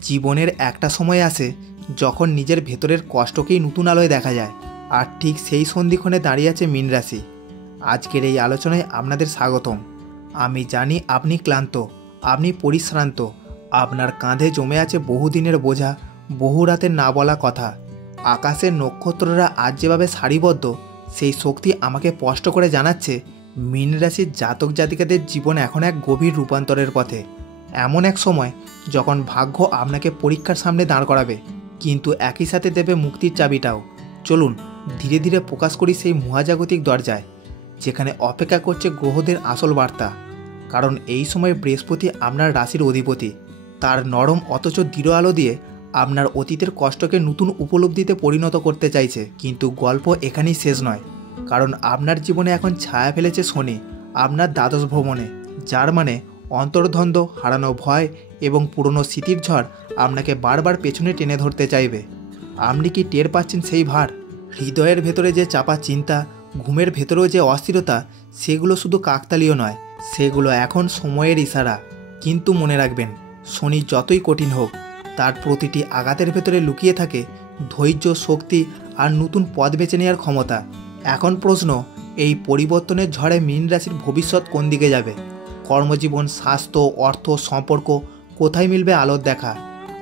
জীবনের একটা সময় আসে যখন নিজের ভেতরের কষ্টকেই নতুন আলোয় দেখা যায়, আর ঠিক সেই সন্ধিক্ষণে দাঁড়িয়ে আছে মীন রাশি। আজকের এই আলোচনায় আপনাদের স্বাগতম। আমি জানি আপনি ক্লান্ত, আপনি পরিশ্রান্ত, আপনার কাঁধে জমে আছে বহুদিনের বোঝা, বহু রাতের না বলা কথা। আকাশের নক্ষত্ররা আজ যেভাবে সারিবদ্ধ, সেই শক্তি আমাকে স্পষ্ট করে জানাচ্ছে মীন রাশির জাতক জাতিকাদের জীবন এখন এক গভীর রূপান্তরের পথে। এমন এক সময় যখন ভাগ্য আপনাকে পরীক্ষার সামনে দাঁড় করাবে, কিন্তু একই সাথে দেবে মুক্তির চাবিটাও। চলুন ধীরে ধীরে প্রকাশ করি সেই মহাজাগতিক দরজায়, যেখানে অপেক্ষা করছে গ্রহদের আসল বার্তা। কারণ এই সময় বৃহস্পতি আপনার রাশির অধিপতি, তার নরম অথচ দৃঢ় আলো দিয়ে আপনার অতীতের কষ্টকে নতুন উপলব্ধিতে পরিণত করতে চাইছে। কিন্তু গল্প এখানেই শেষ নয়, কারণ আপনার জীবনে এখন ছায়া ফেলেছে শনি আপনার দ্বাদশ ভ্রমণে, যার মানে অন্তর্দ্বন্দ্ব, হারানো ভয় এবং পুরনো স্মৃতির ঝড় আপনাকে বারবার পেছনে টেনে ধরতে চাইবে। আপনি কি টের পাচ্ছেন সেই ভার? হৃদয়ের ভেতরে যে চাপা চিন্তা, ঘুমের ভেতরেও যে অস্থিরতা, সেগুলো শুধু কাকতালীয় নয়, সেগুলো এখন সময়ের ইশারা। কিন্তু মনে রাখবেন, শনি যতই কঠিন হোক, তার প্রতিটি আঘাতের ভেতরে লুকিয়ে থাকে ধৈর্য, শক্তি আর নতুন পথ বেছে নেওয়ার ক্ষমতা। এখন প্রশ্ন, এই পরিবর্তনের ঝড়ে মীন রাশির ভবিষ্যৎ কোন দিকে যাবে? কর্মজীবন, স্বাস্থ্য, অর্থ, সম্পর্ক, কোথায় মিলবে আলোর দেখা,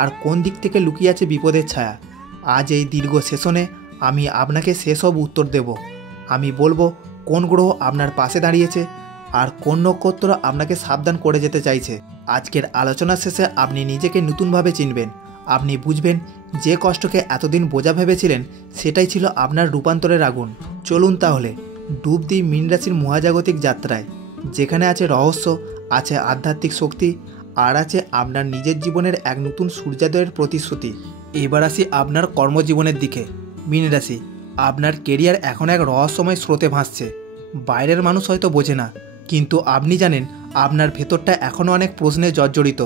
আর কোন দিক থেকে লুকিয়ে আছে বিপদের ছায়া? আজ এই দীর্ঘ সেশনে আমি আপনাকে সেসব উত্তর দেব। আমি বলবো কোন গ্রহ আপনার পাশে দাঁড়িয়েছে আর কোন নক্ষত্র আপনাকে সাবধান করে যেতে চাইছে। আজকের আলোচনা শেষে আপনি নিজেকে নতুনভাবে চিনবেন। আপনি বুঝবেন যে কষ্টকে এতদিন বোঝা ভেবেছিলেন, সেটাই ছিল আপনার রূপান্তরের আগুন। চলুন তাহলে ডুব দিই মীন রাশির মহাজাগতিক যাত্রায়, যেখানে আছে রহস্য, আছে আধ্যাত্মিক শক্তি, আর আছে আপনার নিজের জীবনের এক নতুন সূর্যোদয়ের প্রতিশ্রুতি। এবার আসি আপনার কর্মজীবনের দিকে। মীন রাশি, আপনার কেরিয়ার এখন এক রহস্যময় স্রোতে ভাসছে। বাইরের মানুষ হয়তো বোঝে না, কিন্তু আপনি জানেন আপনার ভেতরটা এখনও অনেক প্রশ্নে জর্জরিত।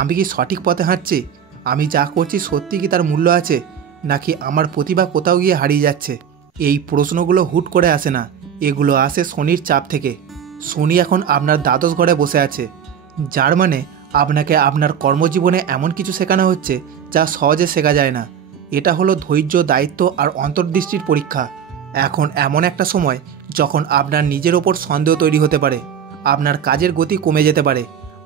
আমি কি সঠিক পথে হাঁটছি? আমি যা করছি সত্যি কি তার মূল্য আছে, নাকি আমার প্রতিভা কোথাও গিয়ে হারিয়ে যাচ্ছে? এই প্রশ্নগুলো হুট করে আসে না, এগুলো আসে শনির চাপ থেকে। শনি এখন আপনার দ্বাদশ ঘরে বসে আছে, যার মানে আপনাকে আপনার কর্মজীবনে এমন কিছু শেখানো হচ্ছে যা সহজে শেখা যায় না। এটা হলো ধৈর্য, দায়িত্ব আর অন্তর্দৃষ্টির পরীক্ষা। এখন এমন একটা সময় যখন আপনার নিজের ওপর সন্দেহ তৈরি হতে পারে, আপনার কাজের গতি কমে যেতে পারে,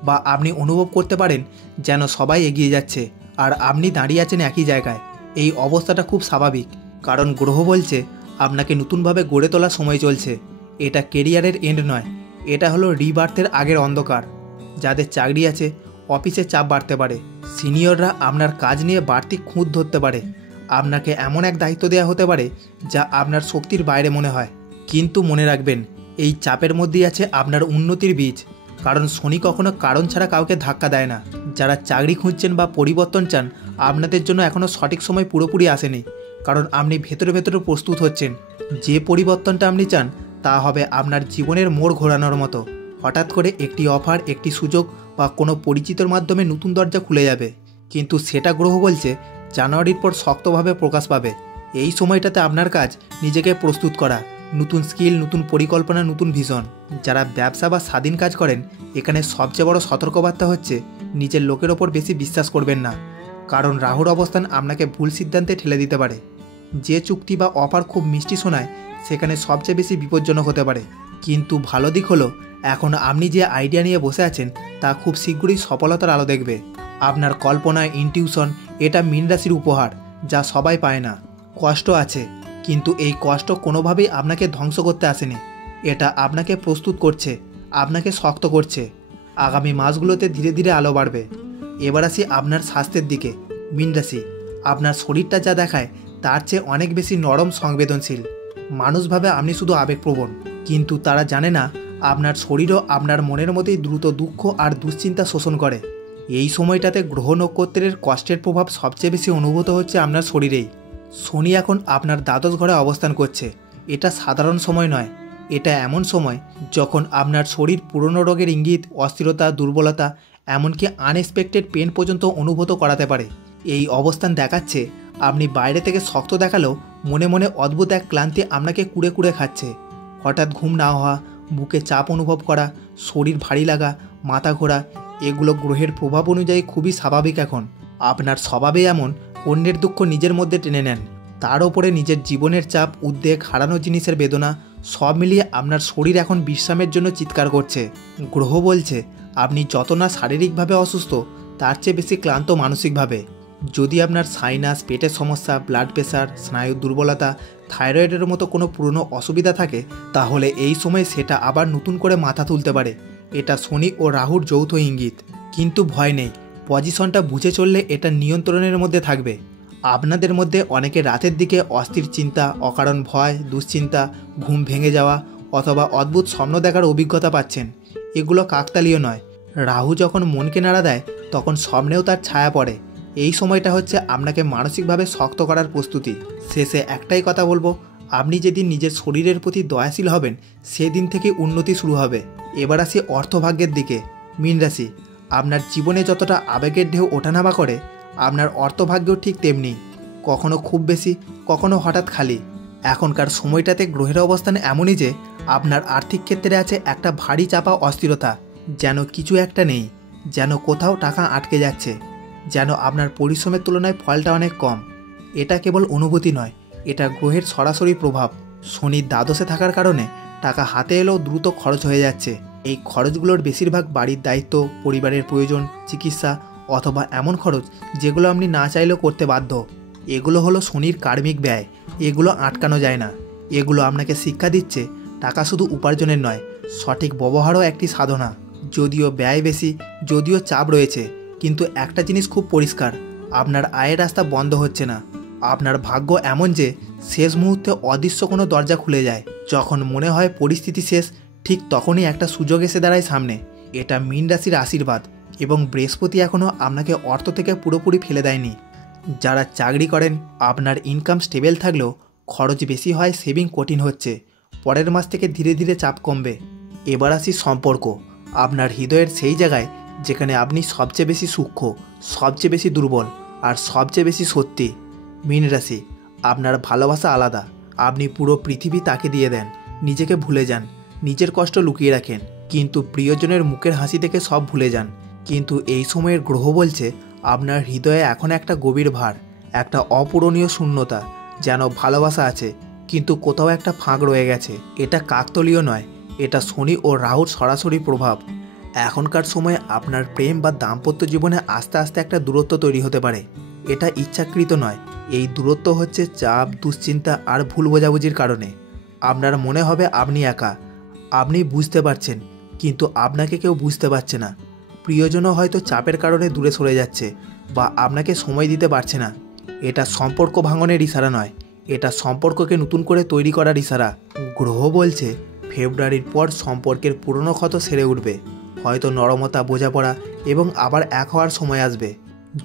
বা আপনি অনুভব করতে পারেন যেন সবাই এগিয়ে যাচ্ছে আর আপনি দাঁড়িয়ে আছেন একই জায়গায়। এই অবস্থাটা খুব স্বাভাবিক, কারণ গ্রহ বলছে আপনাকে নতুনভাবে গড়ে তোলার সময় চলছে। এটা কেরিয়ারের এন্ড নয়, এটা হলো রিবার্থের আগের অন্ধকার। যাদের চাকরি আছে, অফিসে চাপ বাড়তে পারে, সিনিয়ররা আপনার কাজ নিয়ে বাড়তি খুঁত ধরতে পারে, আপনাকে এমন এক দায়িত্ব দেওয়া হতে পারে যা আপনার শক্তির বাইরে মনে হয়। কিন্তু মনে রাখবেন, এই চাপের মধ্যেই আছে আপনার উন্নতির বীজ, কারণ শনি কখনো কারণ ছাড়া কাউকে ধাক্কা দেয় না। যারা চাকরি খুঁজছেন বা পরিবর্তন চান, আপনাদের জন্য এখনও সঠিক সময় পুরোপুরি আসেনি, কারণ আপনি ভেতরে ভেতরে প্রস্তুত হচ্ছেন। যে পরিবর্তনটা আপনি চান, তা হবে আপনার জীবনের মোড় ঘোরানোর মতো। হঠাৎ করে একটি অফার, একটি সুযোগ বা কোনো পরিচিতর মাধ্যমে নতুন দরজা খুলে যাবে, কিন্তু সেটা গ্রহ বলছে জানুয়ারির পর শক্তভাবে প্রকাশ পাবে। এই সময়টাতে আপনার কাজ নিজেকে প্রস্তুত করা, নতুন স্কিল, নতুন পরিকল্পনা, নতুন ভিশন। যারা ব্যবসা বা স্বাধীন কাজ করেন, এখানে সবচেয়ে বড় সতর্কবার্তা হচ্ছে নিজের লোকের ওপর বেশি বিশ্বাস করবেন না, কারণ রাহুর অবস্থান আপনাকে ভুল সিদ্ধান্তে ঠেলে দিতে পারে। যে চুক্তি বা অফার খুব মিষ্টি শোনায়, সেখানে সবচেয়ে বেশি বিপজ্জনক হতে পারে। কিন্তু ভালো দিক হলো, এখন আপনি যে আইডিয়া নিয়ে বসে আছেন তা খুব শীঘ্রই সফলতার আলো দেখবে। আপনার কল্পনা, ইনটিউশন, এটা মীন রাশির উপহার, যা সবাই পায় না। কষ্ট আছে, কিন্তু এই কষ্ট কোনোভাবেই আপনাকে ধ্বংস করতে আসেনি। এটা আপনাকে প্রস্তুত করছে, আপনাকে শক্ত করছে। আগামী মাসগুলোতে ধীরে ধীরে আলো বাড়বে। এবার আসি আপনার স্বাস্থ্যের দিকে। মীন রাশি, আপনার শরীরটা যা দেখায় তার চেয়ে অনেক বেশি নরম, সংবেদনশীল। মানুষ ভাবে আপনি শুধু আবেগপ্রবণ, কিন্তু তারা জানে না আপনার শরীরও আপনার মনের মধ্যেই দ্রুত দুঃখ আর দুশ্চিন্তা শোষণ করে। এই সময়টাতে গ্রহ নক্ষত্রের কষ্টের প্রভাব সবচেয়ে বেশি অনুভূত হচ্ছে আপনার শরীরেই। শনি এখন আপনার দ্বাদশ ঘরে অবস্থান করছে। এটা সাধারণ সময় নয়, এটা এমন সময় যখন আপনার শরীর পুরনো রোগের ইঙ্গিত, অস্থিরতা, দুর্বলতা, এমনকি আনএক্সপেক্টেড পেন পর্যন্ত অনুভূত করাতে পারে। এই অবস্থান দেখাচ্ছে আপনি বাইরে থেকে শক্ত দেখালেও মনে মনে অদ্ভুত এক ক্লান্তি আপনাকে কুড়ে কুড়ে খাচ্ছে। হঠাৎ ঘুম না হওয়া, বুকে চাপ অনুভব করা, শরীর ভারী লাগা, মাথা ঘোরা, এগুলো গ্রহের প্রভাব অনুযায়ী খুবই স্বাভাবিক। এখন আপনার স্বভাবে এমন, অন্যের দুঃখ নিজের মধ্যে টেনে নেন। তার ওপরে নিজের জীবনের চাপ, উদ্বেগ, হারানো জিনিসের বেদনা সব মিলিয়ে আপনার শরীর এখন বিশ্রামের জন্য চিৎকার করছে। গ্রহ বলছে আপনি যত না শারীরিকভাবে অসুস্থ, তার চেয়ে বেশি ক্লান্ত মানসিকভাবে। যদি আপনার সাইনাস, পেটের সমস্যা, ব্লাড প্রেশার, স্নায়ুর দুর্বলতা, থাইরয়েডের মতো কোনো পুরনো অসুবিধা থাকে, তাহলে এই সময় সেটা আবার নতুন করে মাথা তুলতে পারে। এটা শনি ও রাহুর যৌথ ইঙ্গিত। কিন্তু ভয় নেই, পজিশনটা বুঝে চললে এটা নিয়ন্ত্রণের মধ্যে থাকবে। আপনাদের মধ্যে অনেকে রাতের দিকে অস্থির চিন্তা, অকারণ ভয়, দুশ্চিন্তা, ঘুম ভেঙে যাওয়া অথবা অদ্ভুত স্বপ্ন দেখার অভিজ্ঞতা পাচ্ছেন। এগুলো কাকতালীয় নয়। রাহু যখন মনকে নাড়া দেয় তখন স্বপ্নেও তার ছায়া পড়ে। এই সময়টা হচ্ছে আপনাকে মানসিকভাবে শক্ত করার প্রস্তুতি। শেষে একটাই কথা বলবো, আপনি যেদিন নিজের শরীরের প্রতি দয়াশীল হবেন সেদিন থেকে উন্নতি শুরু হবে। এবার আসি অর্থভাগ্যের দিকে। মীন রাশি, আপনার জীবনে যতটা আবেগের ঢেউ ওঠানামা করে, আপনার অর্থভাগ্যও ঠিক তেমনি। কখনো খুব বেশি, কখনো হঠাৎ খালি। এখনকার সময়টাতে গ্রহের অবস্থান এমনই যে আপনার আর্থিক ক্ষেত্রে আছে একটা ভারী চাপা অস্থিরতা। যেন কিছু একটা নেই, যেন কোথাও টাকা আটকে যাচ্ছে, যেন আপনার পরিশ্রমের তুলনায় ফলটা অনেক কম। এটা কেবল অনুভূতি নয়, এটা গ্রহের সরাসরি প্রভাব। শনির দ্বাদশে থাকার কারণে টাকা হাতে এলেও দ্রুত খরচ হয়ে যাচ্ছে। এই খরচগুলোর বেশিরভাগ বাড়ির দায়িত্ব, পরিবারের প্রয়োজন, চিকিৎসা অথবা এমন খরচ যেগুলো আপনি না চাইলেও করতে বাধ্য। এগুলো হলো শনির কার্মিক ব্যয়। এগুলো আটকানো যায় না। এগুলো আপনাকে শিক্ষা দিচ্ছে টাকা শুধু উপার্জনের নয়, সঠিক ব্যবহারও একটি সাধনা। যদিও ব্যয় বেশি, যদিও চাপ রয়েছে, কিন্তু একটা জিনিস খুব পরিষ্কার, আপনার আয়ের রাস্তা বন্ধ হচ্ছে না। আপনার ভাগ্য এমন যে শেষ মুহূর্তে অদৃশ্য কোনো দরজা খুলে যায়। যখন মনে হয় পরিস্থিতি শেষ, ঠিক তখনই একটা সুযোগ এসে দাঁড়ায় সামনে। এটা মীন রাশির আশীর্বাদ। এবং বৃহস্পতি এখনও আপনাকে অর্থ থেকে পুরোপুরি ফেলে দেয়নি। যারা চাকরি করেন, আপনার ইনকাম স্টেবল থাকলেও খরচ বেশি হয়, সেভিং কঠিন হচ্ছে। পরের মাস থেকে ধীরে ধীরে চাপ কমবে। এবার আসি সম্পর্ক। আপনার হৃদয়ের সেই জায়গায় যেখানে আপনি সবচেয়ে বেশি সূক্ষ্ম, সবচেয়ে বেশি দুর্বল আর সবচেয়ে বেশি সত্যি। মীন রাশি, আপনার ভালোবাসা আলাদা। আপনি পুরো পৃথিবী তাকে দিয়ে দেন, নিজেকে ভুলে যান, নিজের কষ্ট লুকিয়ে রাখেন, কিন্তু প্রিয়জনের মুখের হাসি থেকে সব ভুলে যান। কিন্তু এই সময়ের গ্রহ বলছে আপনার হৃদয়ে এখন একটা গভীর ভার, একটা অপূরণীয় শূন্যতা। যেন ভালোবাসা আছে কিন্তু কোথাও একটা ফাঁক রয়ে গেছে। এটা কাকতালীয় নয়, এটা শনি ও রাহুর সরাসরি প্রভাব। এখনকার সময়ে আপনার প্রেম বা দাম্পত্য জীবনে আস্তে আস্তে একটা দূরত্ব তৈরি হতে পারে। এটা ইচ্ছাকৃত নয়। এই দূরত্ব হচ্ছে চাপ, দুশ্চিন্তা আর ভুল বোঝাবুঝির কারণে। আপনার মনে হবে আপনি একা, আপনি বুঝতে পারছেন, কিন্তু আপনাকে কেউ বুঝতে পারছে না। প্রিয়জনও হয়তো চাপের কারণে দূরে সরে যাচ্ছে বা আপনাকে সময় দিতে পারছে না। এটা সম্পর্ক ভাঙনের ইশারা নয়, এটা সম্পর্ককে নতুন করে তৈরি করার ইশারা। গ্রহ বলছে ফেব্রুয়ারির পর সম্পর্কের পুরনো ক্ষত সেরে উঠবে। হয়তো নরমতা, বোঝাপড়া এবং আবার এক হওয়ার সময় আসবে।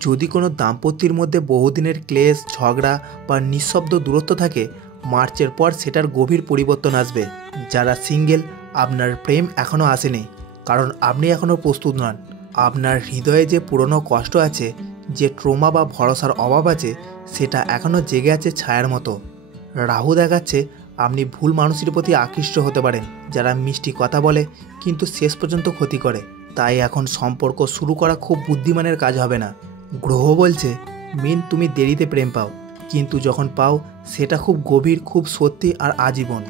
যদি কোনো দাম্পত্যের মধ্যে বহুদিনের ক্লেশ, ঝগড়া বা নিঃশব্দ দূরত্ব থাকে, মার্চের পর সেটার গভীর পরিবর্তন আসবে। যারা সিঙ্গেল, আপনার প্রেম এখনও আসেনি, কারণ আপনি এখনও প্রস্তুত নন। আপনার হৃদয়ে যে পুরনো কষ্ট আছে, যে ট্রমা বা ভরসার অভাব আছে, সেটা এখনও জেগে আছে ছায়ার মতো। রাহু দেখাচ্ছে আপনি ভুল মানুষের প্রতি আকৃষ্ট হতে পারেন, যারা মিষ্টি কথা বলে কিন্তু শেষ পর্যন্ত ক্ষতি করে। তাই এখন সম্পর্ক শুরু করা খুব বুদ্ধিমানের কাজ হবে না। গ্রহ বলছে মীন, তুমি দেরিতে প্রেম পাও, কিন্তু যখন পাও সেটা খুব গভীর, খুব সত্যি আর আজীবন।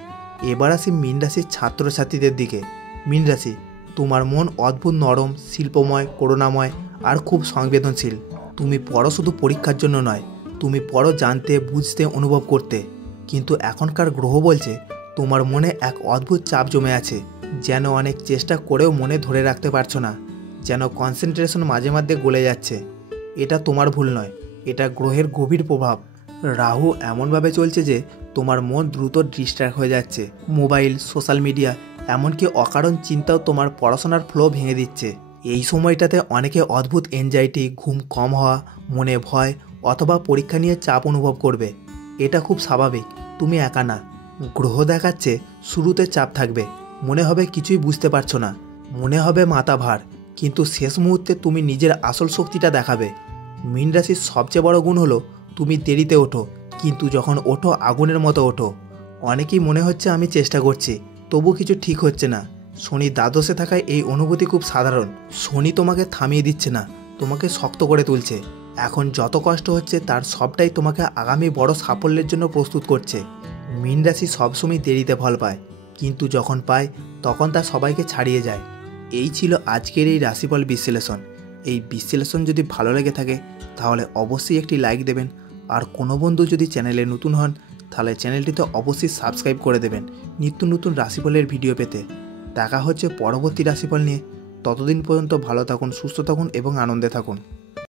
এবার আসি মীন রাশির ছাত্রছাত্রীদের দিকে। মীন রাশি, তোমার মন অদ্ভুত নরম, শিল্পময়, করুণাময় আর খুব সংবেদনশীল। তুমি পড়ো শুধু পরীক্ষার জন্য নয়, তুমি পড়ো জানতে, বুঝতে, অনুভব করতে। কিন্তু এখনকার গ্রহ বলছে তোমার মনে এক অদ্ভুত চাপ জমে আছে, যেন অনেক চেষ্টা করেও মনে ধরে রাখতে পারছো না, যেন কনসেন্ট্রেশন মাঝে মাঝে গলে যাচ্ছে। এটা তোমার ভুল নয়, এটা গ্রহের গভীর প্রভাব। রাহু এমনভাবে চলছে যে তোমার মন দ্রুত ডিস্ট্র্যাক্ট হয়ে যাচ্ছে। মোবাইল, সোশ্যাল মিডিয়া, এমনকি অকারণ চিন্তাও তোমার পড়াশোনার ফ্লো ভেঙে দিচ্ছে। এই সময়টাতে অনেকে অদ্ভুত এনজাইটি, ঘুম কম হওয়া, মনে ভয় অথবা পরীক্ষা নিয়ে চাপ অনুভব করবে। এটা খুব স্বাভাবিক, তুমি একা না। গ্রহ দেখাচ্ছে শুরুতে চাপ থাকবে, মনে হবে কিছুই বুঝতে পারছো না, মনে হবে মাথা ভার, কিন্তু শেষ মুহূর্তে তুমি নিজের আসল শক্তিটা দেখাবে। মীন রাশির সবচেয়ে বড় গুণ হলো তুমি দেরিতে ওঠো, কিন্তু যখন ওঠো আগুনের মতো ওঠো। অনেকেই মনে হচ্ছে আমি চেষ্টা করছি, তবু কিছু ঠিক হচ্ছে না। শনি দ্বাদশে থাকায় এই অনুভূতি খুব সাধারণ। শনি তোমাকে থামিয়ে দিচ্ছে না, তোমাকে শক্ত করে তুলছে। এখন যত কষ্ট হচ্ছে তার সবটাই তোমাকে আগামী বড় সাফল্যের জন্য প্রস্তুত করছে। মীন রাশি সবসময় দেরিতে ফল পায়, কিন্তু যখন পায় তখন তা সবাইকে ছাড়িয়ে যায়। এই ছিল আজকের এই রাশিফল বিশ্লেষণ। এই বিশ্লেষণ যদি ভালো লেগে থাকে তাহলে অবশ্যই একটি লাইক দেবেন, আর কোনো বন্ধু যদি চ্যানেলে নতুন হন তাহলে চ্যানেলটিতে অবশ্যই সাবস্ক্রাইব করে দেবেন নিত্য নতুন রাশিফলের ভিডিও পেতে। দেখা হচ্ছে পরবর্তী রাশিফল নিয়ে। ততদিন পর্যন্ত ভালো থাকুন, সুস্থ থাকুন এবং আনন্দে থাকুন।